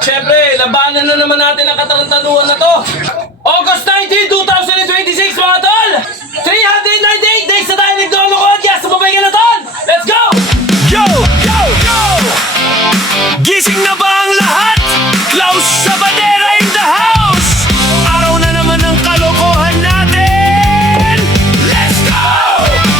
Siyempre, labanan na naman natin ang katarantaduhan na to. August 19, 2026 mga tol! 398 days na tayo nagdolokod, kaya sumabay ka na tol! Let's go! Yo! Yo! Yo! Gising na ba ang lahat? Klaus Sabadera in the house! Araw na naman ang kalokohan natin! Let's go!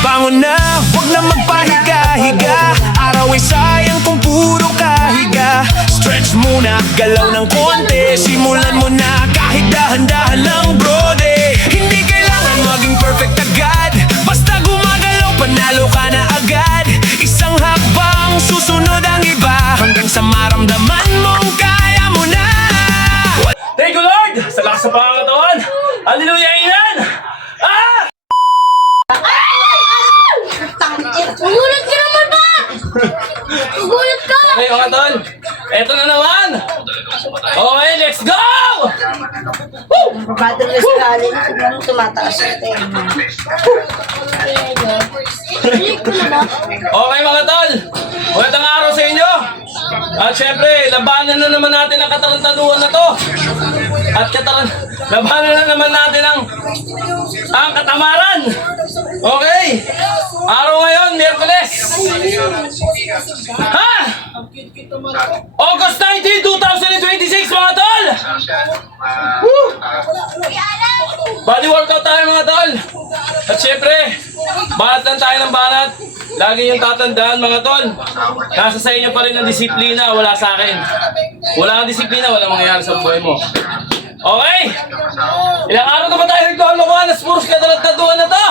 Bangon na, huwag na magpahiga-higa. Araw ay sayang kung puro kahiga. Stretch muna, galaw ng konti. Simulan mo na kahit dahan-dahan lang brode. Hindi kailangan maging perfect agad. Basta gumagalaw, panalo ka na agad. Isang hakbang, susunod ang iba. Hanggang sa maramdaman mong kaya mo na. Thank you Lord! Sa lakas sa pangangatawan! Hallelujah! Amen! Ah! Gulat ka naman ba? Gulat ka! Okay mga tol, eto na naman! Okay, let's go! Woo! Battle na si Alin, siguro tumataas yung tenga. Okay mga tol, magandang araw sa inyo! At syempre, labanan na naman natin ang katarantaduhan na to. At labanan na naman natin ang katamaran. Okay, araw ngayon, Miyerkules. Ha? August 19, 2026 mga tol! Woo! Body workout tayo mga tol. At syempre, banat lang tayo ng banat. Lagi yung tatandaan mga tol. Nasa sa inyo pa rin ang disiplina, wala sa akin. Wala kang disiplina, wala mangyayari sa buhay mo. Okay? Ilang araw na ba tayo nagkakalokohan? Puros katarantaduhan na to.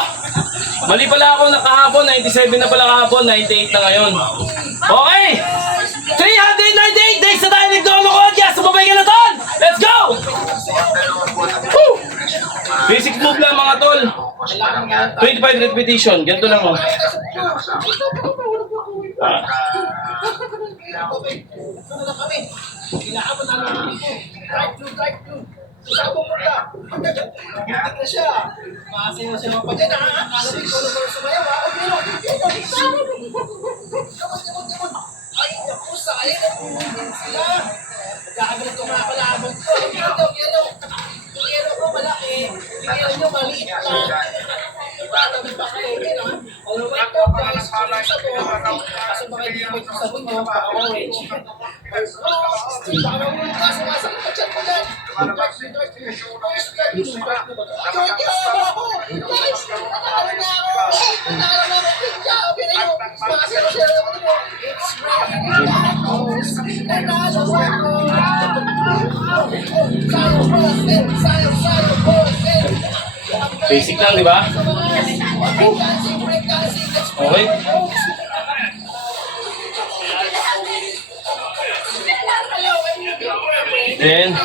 Mali pala ako nakahapon, 97 na pala kahapon, 98 na ngayon. Okay? 398 days na tayo nagkakalokohan, kaya sumabay ka na tol! Let's go! Woo! Basic move lang mga tol. 25 repetition, ganito lang oh. Sabong mo na! Butik na siya! Masayaw-sayaw pa dyan ha! Alam ko na mga sumayaw ha! Ay, naku, sayang! Napunin sila! Magkakagulit ko mga palabog ko! Yellow! Yung yellow ko malaki! Yung yellow nyo maliit lang! Ipatabit pa kayo din ha! All right po guys! Sabon! Kaso baka hindi mo yung sabon nyo, orange! Baka mo ka! Sumasakit pa dyan mo dyan! Basic lang, di ba? Okay. Then,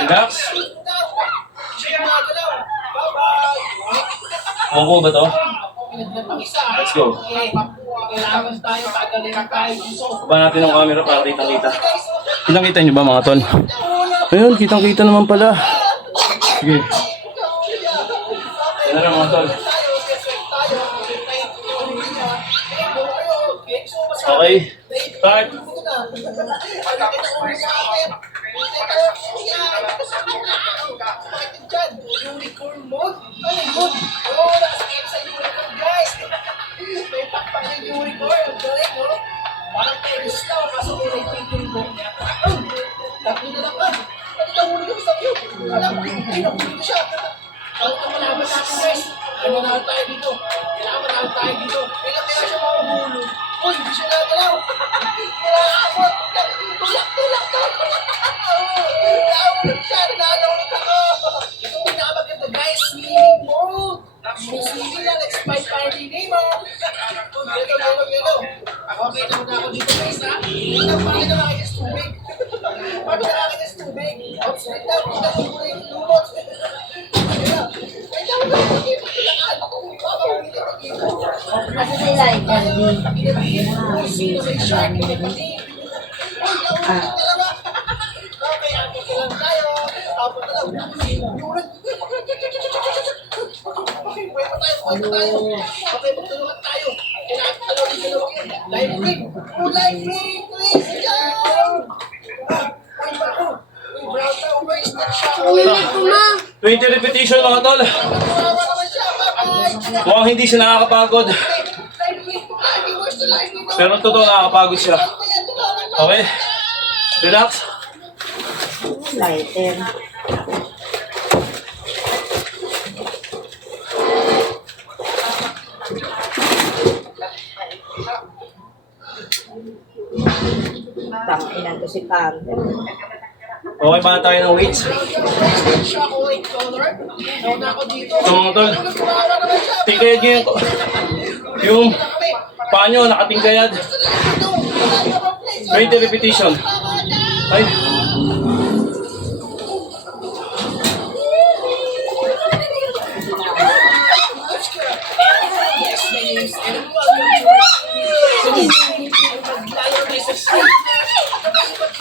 relax. Bongko ba to? Let's go. Baba natin ang camera para kitang-kita. Kitang-kita nyo ba mga tol? Ayun, kitang-kita naman pala. Sige. Yan na mga tol. Okay. Start. Unicorn mode? Ano yun? Oo, nakasakit sa unicorn guys! May pakpak yung unicorn, ang galing mo! Parang kayo gusto, kaso kulay pink yung unicorn niya. Tatlo na lang ka! Pati nahuli yung isang yun! Alam mo, pinahuli ko siya! Kahit na malaman natin guys, kailangan tayo dito! Kailangan tayo dito! Kailangan kaya siya mahuhulog! Uy, hindi siya nagalaw! Kailangan! Tulak! Nahulog siya! Nahulog ako! Ito ang pinakabaganda guys! Swimming mode! Swimming lang! Expired party name mo! Yellow! Okay na muna ako dito guys ha! Bakit nakakita sa tubig? Bakit nakakita sa tubig? Outside daw! Kita ko muna yung lumot! Kasi like Okay, magtulungan tayo. Live stream. Oh, live stream, please. Yan. Uy, bro. Uy, brown na. Wasted siya. Ulit ko, ma. 20 repetition mga tol. Kawawa naman siya. Bye-bye. Mukhang hindi siya nakakapagod. Live stream. Live stream. Where's the live stream? Pero totoo nakakapagod siya. Okay? Relax. Lighter. Tanginan ko si Pante. Okay ba na tayo ng weights? Siya ako, wait, color. Ako na ako dito. Ito mga tol. Kawawa naman siya. Tingkayad nyo yung paa nyo, nakatingkayad. 20 repetition. Ay.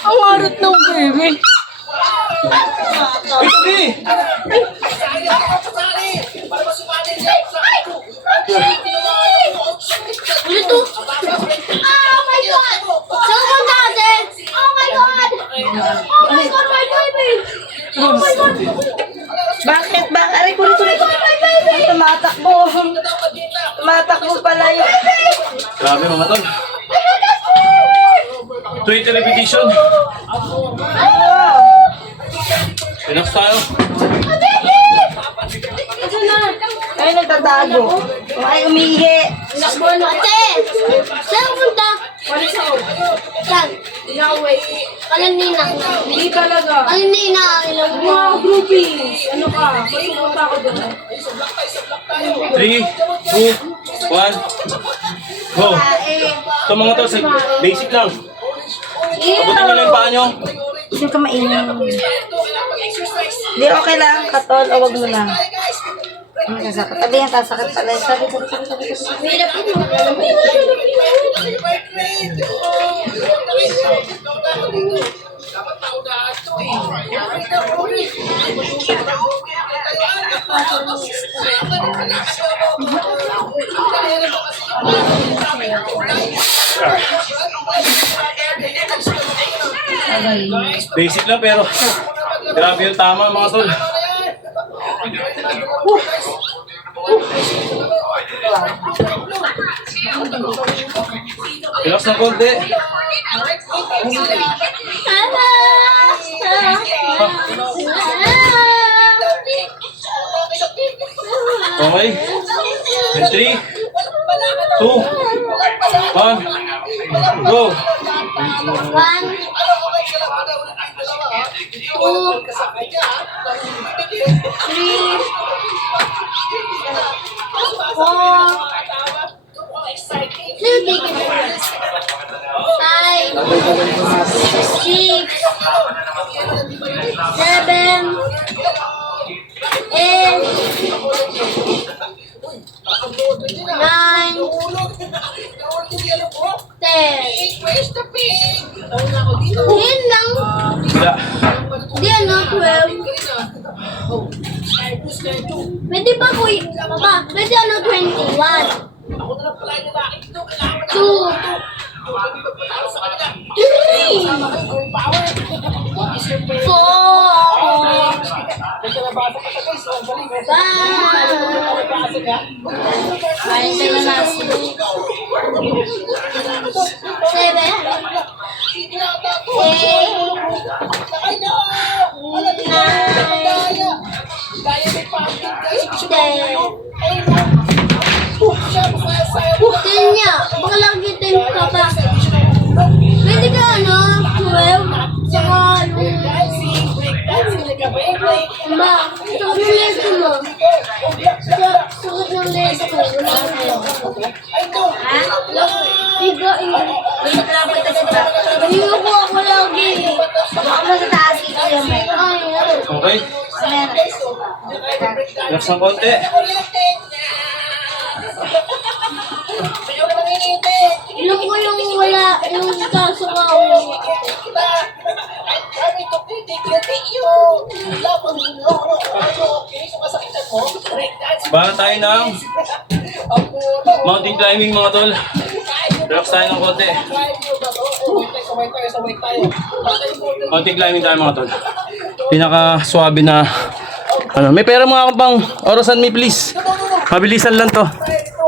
Ang harot ng baby. Ay, hindi! Ulit to. Oh my God! Saan mo natin? Oh my God! Oh my God, my baby! Oh my God! Bakit? Aray, kulit. Tumatakbo. Tumatakbo pala yun. Grabe mga tol. 20 repetition. Relax tayo. Ito na. Ay, nagtatago. Ay, umihi. Ate! Saan punta? Saan? Kalanina. Hindi talaga. Kalanina. Ilang Mga groupies. Ano ka? Masumunta ako doon. 3, 2, 1, go. Ito mga tol, basic lang. Abutin nyo lang yung paa nyo. Hindi ka mainam. Hindi, okay lang. Katol, o wag mo lang. Ang sasakit. Tabi yan, tasakit pala. Sabi. Hirap ito. Basic lang pero grabe yung tama mga tol. Relax ng konti. Okay. And 3, 2, 1, go. Where's the pig? Yun lang. Sila. Di ano, 12. Pwede ba po Papa, pwede ano, 21. 2. 3. 4. Ay, na nasi. 10 niya. Baka lagi 10 ka pa. Pwede ka ano? 12. Saka yung... Ba, sakot ng leso mo. Sakot ng leso ko. Ha? Tiga yun. Ayoko ako lagi. Baka mo sa taas ito yung may. Ay, Okay. Relax ng konti. Yung ko yung wala, yung kaso ka. kami to take you. Laban mo. Okay, so masakitan mo. Break dance. Bahala tayo ng mountain climbing mga tol. Relax tayo ng konti. Mountain climbing tayo mga tol. Pinaka suwabe na ano. May pera mga pang orasan mi please. Mabilisan lang to.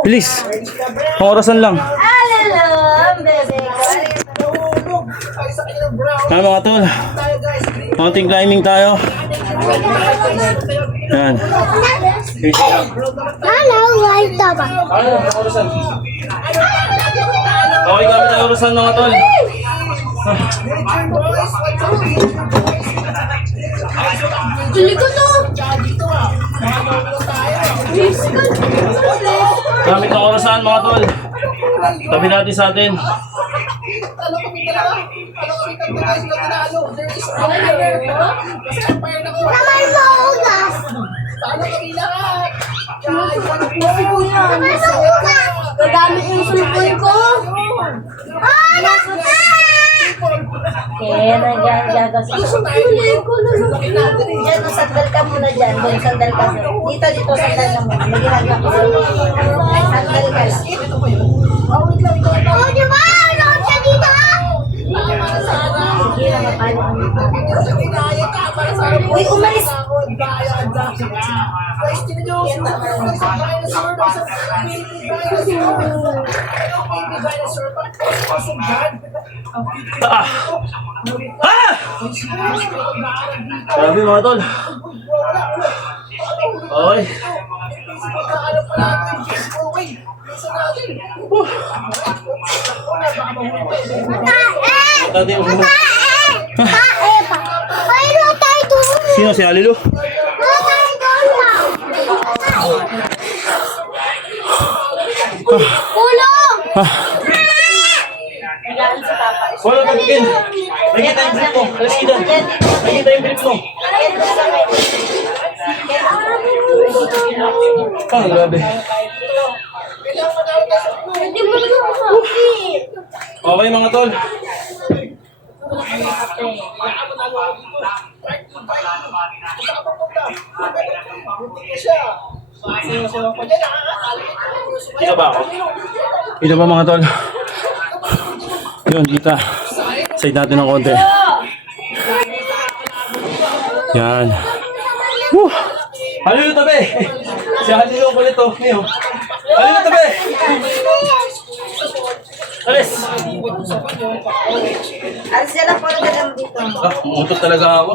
Bilis. Pang orasan lang. Hello, bebe. Ano mga tol. Mountain climbing tayo. Yan. Hello, light ba? Ano? Orasan. Okay kami tayo orasan mga tol. Dili ko to. Gamit ng orasan mga tol. Tabi natin sa atin. Naman mo ugas. Gagamit yung sulpoy ko. Ah, nasuta! Okay, nandiyan, gagasin. Huli ko na lang. Diyan, sandal ka muna dyan. Doon, sandal ka doon. Dito, sandal ka muna. May ginagawa ko sa'yo. Sandal ka lang. Oh, di ba? Load ka dito. Sige na, mapalo kami. Uy, umalis. Ah! Ah! Grabe mga tol. Okay. Tadi yung Tae pa. Mayroon tayo doon. Sino si Alilu? Mayroon tayo doon. Kulong! Nagaan si Papa. Wala ka bikin. Nakita yung grip mo. Alas kita. Nakita yung grip mo. Ah, grabe. Hindi mo naman sakit. Okay mga tol. Kita ba ako? Kita ba mga tol? Yun, kita. Side natin ng konti. Yan. Woo! Halilo tabi! Si Halilo ulit to. Ngayon. Halilo tabi! Alis! Alis yan ang polo ka lang dito. Ah, umutot talaga ako.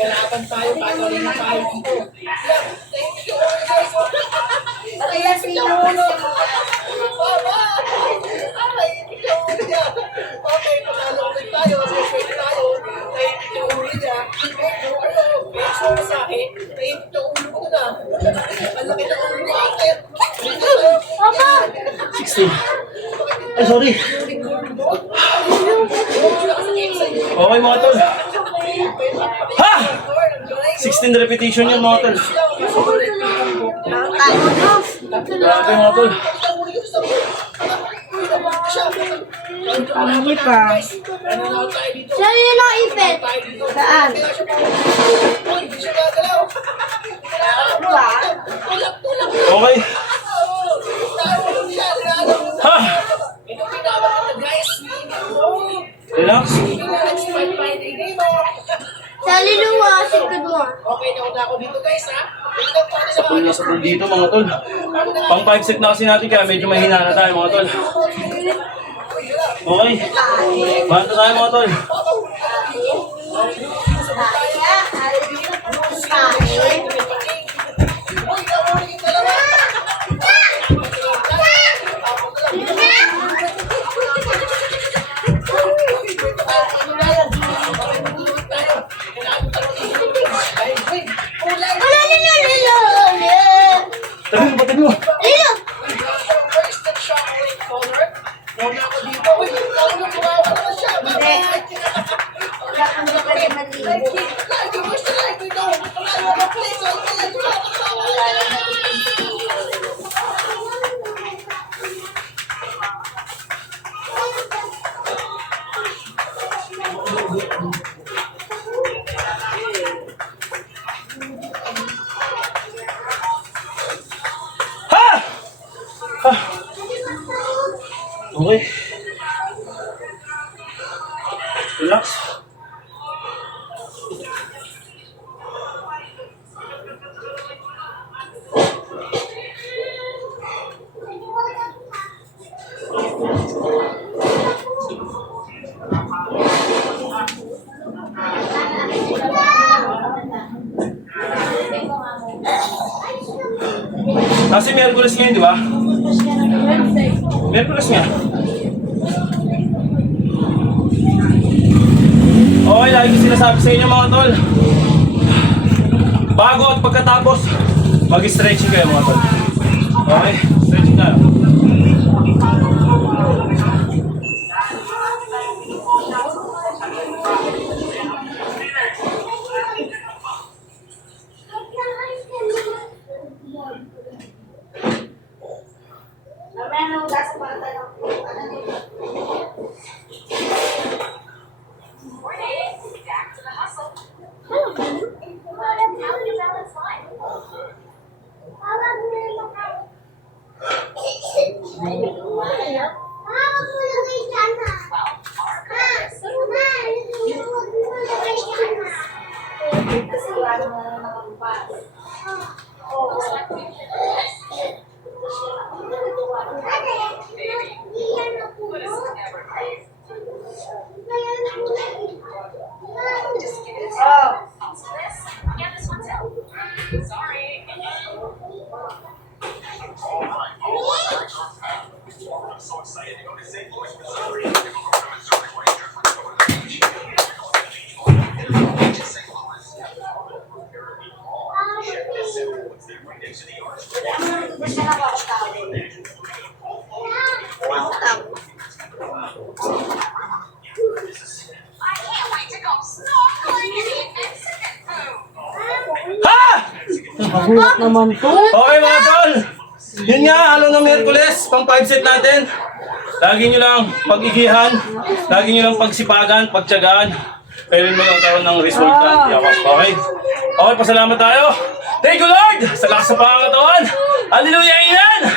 Kailangan tayo bago rin tayo dito. Thank you guys. Kaya sino? Okay, panalo ulit tayo. Sasway tayo. Thank you ulit niya. So sa akin, thank you ulit ko na. Ang laki na ulit ko akin. Papa! 16. Ay, sorry. Okay mga tol. Ha! 16 repetition yun mga tol. Grabe mga tol. Hindi pa. Saan yun ang ipit? Saan? Okay. Ha! Relax. Sa liluwa, sikad mo. Okay, nauna ako dito guys ha. Sapul na sapul dito mga tol. Pang 5 set na kasi natin kaya medyo mahina na tayo mga tol. Okay. Banta tayo mga tol. Kaya, alis na po sa akin. Wala kang di pwede maligo. Ha! Ha! Okay. Relax. Kasi Miyerkules ngayon, di ba? Miyerkules nga. Okay, lagi ko sinasabi sa inyo mga tol. Bago at pagkatapos, mag-stretching kayo mga tol. Okay, stretching tayo. Mamaya nang gas para tayo. Kasi wala na nakampas. Ha! Nagulat naman to. Okay mga tol! Yun nga, halo ng Miyerkules, pang 5 set natin. Lagi nyo lang pag-igihan, lagi nyo lang pagsipagan, pagtyagaan. Kailan mo lang karoon ng resulta. Okay? Okay, pasalamat tayo. Thank you Lord! Sa lakas sa pangangatawan. Hallelujah, amen!